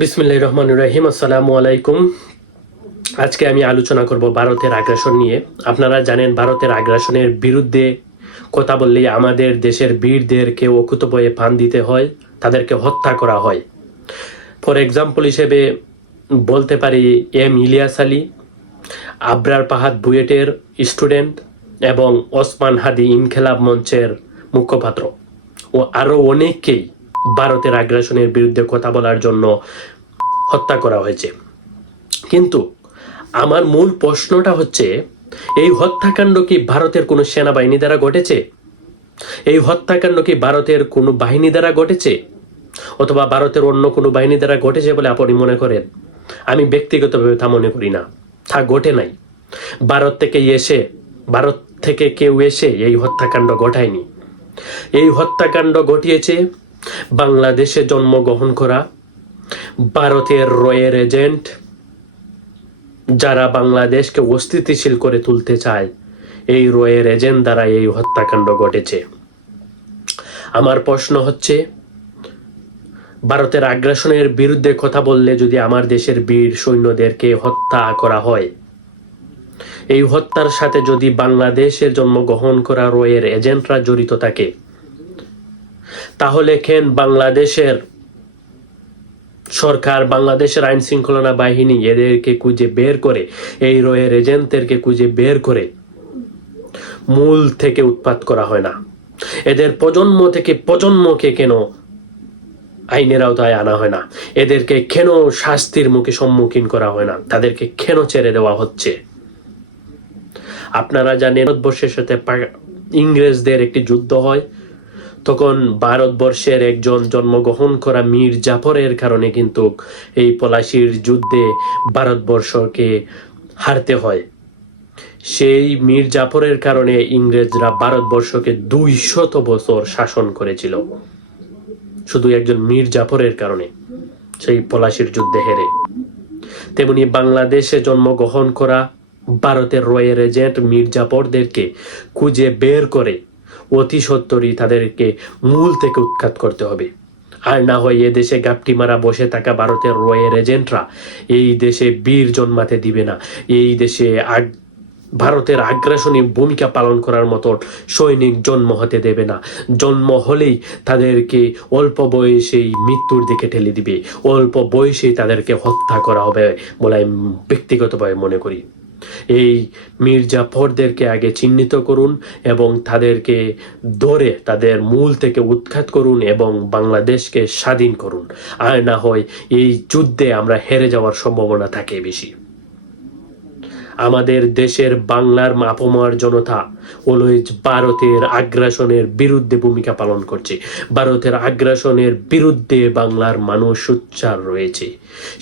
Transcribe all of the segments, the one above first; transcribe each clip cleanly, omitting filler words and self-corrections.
বিসমিল্লাহির রহমানির রহিম। আসসালামু আলাইকুম। আজকে আমি আলোচনা করব ভারতের আগ্রাসন নিয়ে। আপনারা জানেন ভারতের আগ্রাসনের বিরুদ্ধে কথা বললেই আমাদের দেশের বীরদেরকে অকুতোভয়ে প্রাণ দিতে হয়, তাদেরকে হত্যা করা হয়। ফর এক্সাম্পল হিসেবে বলতে পারি ইলিয়াস আলী, আবরার পাহাদ বুয়েটের স্টুডেন্ট এবং ওসমান হাদি ইনকিলাব মঞ্চের মুখপাত্র ও আরও অনেককেই ভারতের আগ্রাসনের বিরুদ্ধে কথা বলার জন্য হত্যা করা হয়েছে। কিন্তু আমার মূল প্রশ্নটা হচ্ছে, এই হত্যাকাণ্ড কি ভারতের কোনো সেনাবাহিনী দ্বারা ঘটেছে? এই হত্যাকাণ্ড কি ভারতের কোনো বাহিনী দ্বারা ঘটেছে, অথবা ভারতের অন্য কোনো বাহিনী দ্বারা ঘটেছে বলে আপনি মনে করেন? আমি ব্যক্তিগতভাবে তা মনে করি না, তা ঘটে নাই। ভারত থেকে কেউ এসে এই হত্যাকাণ্ড ঘটায়নি। এই হত্যাকাণ্ড ঘটিয়েছে বাংলাদেশে জন্মগ্রহণ করা ভারতের রয়ের এজেন্ট, যারা বাংলাদেশকে অস্থিতিশীল করে তুলতে চায়। এই রয়ের এজেন্ট দ্বারা এই হত্যাকাণ্ড ঘটেছে। আমার প্রশ্ন হচ্ছে, ভারতের আগ্রাসনের বিরুদ্ধে কথা বললে যদি আমার দেশের বীর সৈন্যদেরকে হত্যা করা হয়, এই হত্যার সাথে যদি বাংলাদেশের জন্মগ্রহণ করা রয়ের এজেন্টরা জড়িত থাকে, তাহলে কেন বাংলাদেশের সরকার, বাংলাদেশের আইন শৃঙ্খলা বাহিনী এদেরকে খুঁজে বের করে, এই রয়ের এজেন্টদেরকে খুঁজে বের করে মূল থেকে উৎপাত করা হয় না? এদের প্রজন্ম থেকে প্রজন্মকে কেন আইনের আওতায় আনা হয় না? এদেরকে কেন শাস্তির মুখে সম্মুখীন করা হয় না? তাদেরকে কেন ছেড়ে দেওয়া হচ্ছে? আপনারা জানেন, ভারতবর্ষের সাথে ইংরেজদের একটি যুদ্ধ হয়। তখন ভারতবর্ষের একজন জন্মগ্রহণ করা মীর জাফরের কারণে কিন্তু এই পলাশির যুদ্ধে ভারতবর্ষকে হারতে হয়। সেই মীর জাফরের কারণে ইংরেজরা ভারতবর্ষকে 200 বছর শাসন করেছিল, শুধু একজন মীর জাফরের কারণে, সেই পলাশির যুদ্ধে হেরে। তেমনি বাংলাদেশে জন্মগ্রহণ করা ভারতের রয়ের এজেন্ট মীর জাফরদেরকে খুঁজে বের করে অতি সত্বরই তাদেরকে মূল থেকে উৎখাত করতে হবে। আর না হয় এ দেশে গাপটি মারা বসে থাকা ভারতের রয়ের এজেন্টরা এই দেশে বীর জন্মাতে দিবে না। এই দেশে ভারতের আগ্রাসনী ভূমিকা পালন করার মতো সৈনিক জন্ম হতে দেবে না। জন্ম হলেই তাদেরকে অল্প বয়সেই মৃত্যুর দিকে ঠেলে দিবে, অল্প বয়সেই তাদেরকে হত্যা করা হবে বলে আমি ব্যক্তিগতভাবে মনে করি। এই মীর জাফরদেরকে আগে চিহ্নিত করুন এবং তাদেরকে ধরে তাদের মূল থেকে উৎখাত করুন এবং বাংলাদেশকে স্বাধীন করুন। আর না হয় এই যুদ্ধে আমরা হেরে যাওয়ার সম্ভাবনা থাকে বেশি। আমাদের দেশের বাংলার আপামর জনতা অলওয়েজ ভারতের আগ্রাসনের বিরুদ্ধে ভূমিকা পালন করছে। ভারতের আগ্রাসনের বিরুদ্ধে বাংলার মানুষ সোচ্চার রয়েছে।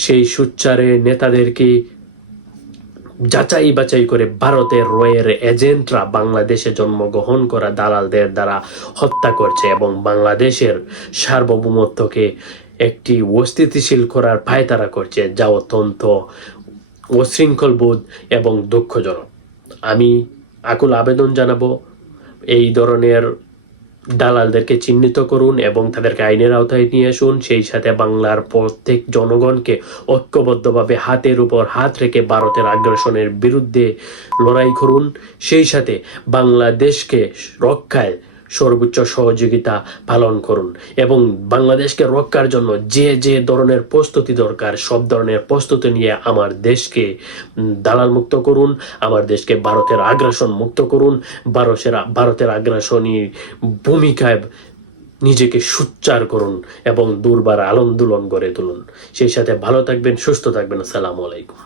সেই সোচ্চারের নেতাদেরকে যাচাই বাছাই করে ভারতের রয়ের এজেন্টরা বাংলাদেশে জন্মগ্রহণ করা দালালদের দ্বারা হত্যা করছে এবং বাংলাদেশের সার্বভৌমত্বকে একটি অস্থিতিশীল করার পায়তারা করছে, যা অত্যন্ত অশৃঙ্খলবোধ এবং দুঃখজনক। আমি আকুল আবেদন জানাবো, এই ধরনের দালালদেরকে চিহ্নিত করুন এবং তাদেরকে আইনের আওতায় নিয়ে আসুন। সেই সাথে বাংলার প্রত্যেক জনগণকে ঐক্যবদ্ধভাবে হাতের উপর হাত রেখে ভারতের আগ্রাসনের বিরুদ্ধে লড়াই করুন। সেই সাথে বাংলাদেশকে রক্ষায় সর্বোচ্চ সহযোগিতা পালন করুন এবং বাংলাদেশকে রক্ষার জন্য যে যে ধরনের প্রস্তুতি দরকার, সব ধরনের প্রস্তুতি নিয়ে আমার দেশকে দালাল মুক্ত করুন, আমার দেশকে ভারতের আগ্রাসন মুক্ত করুন। ভারতের আগ্রাসনী ভূমিকায় নিজেকে সোচ্চার করুন এবং দুর্বার আন্দোলন গড়ে তুলুন। সেই সাথে ভালো থাকবেন, সুস্থ থাকবেন। আসসালামু আলাইকুম।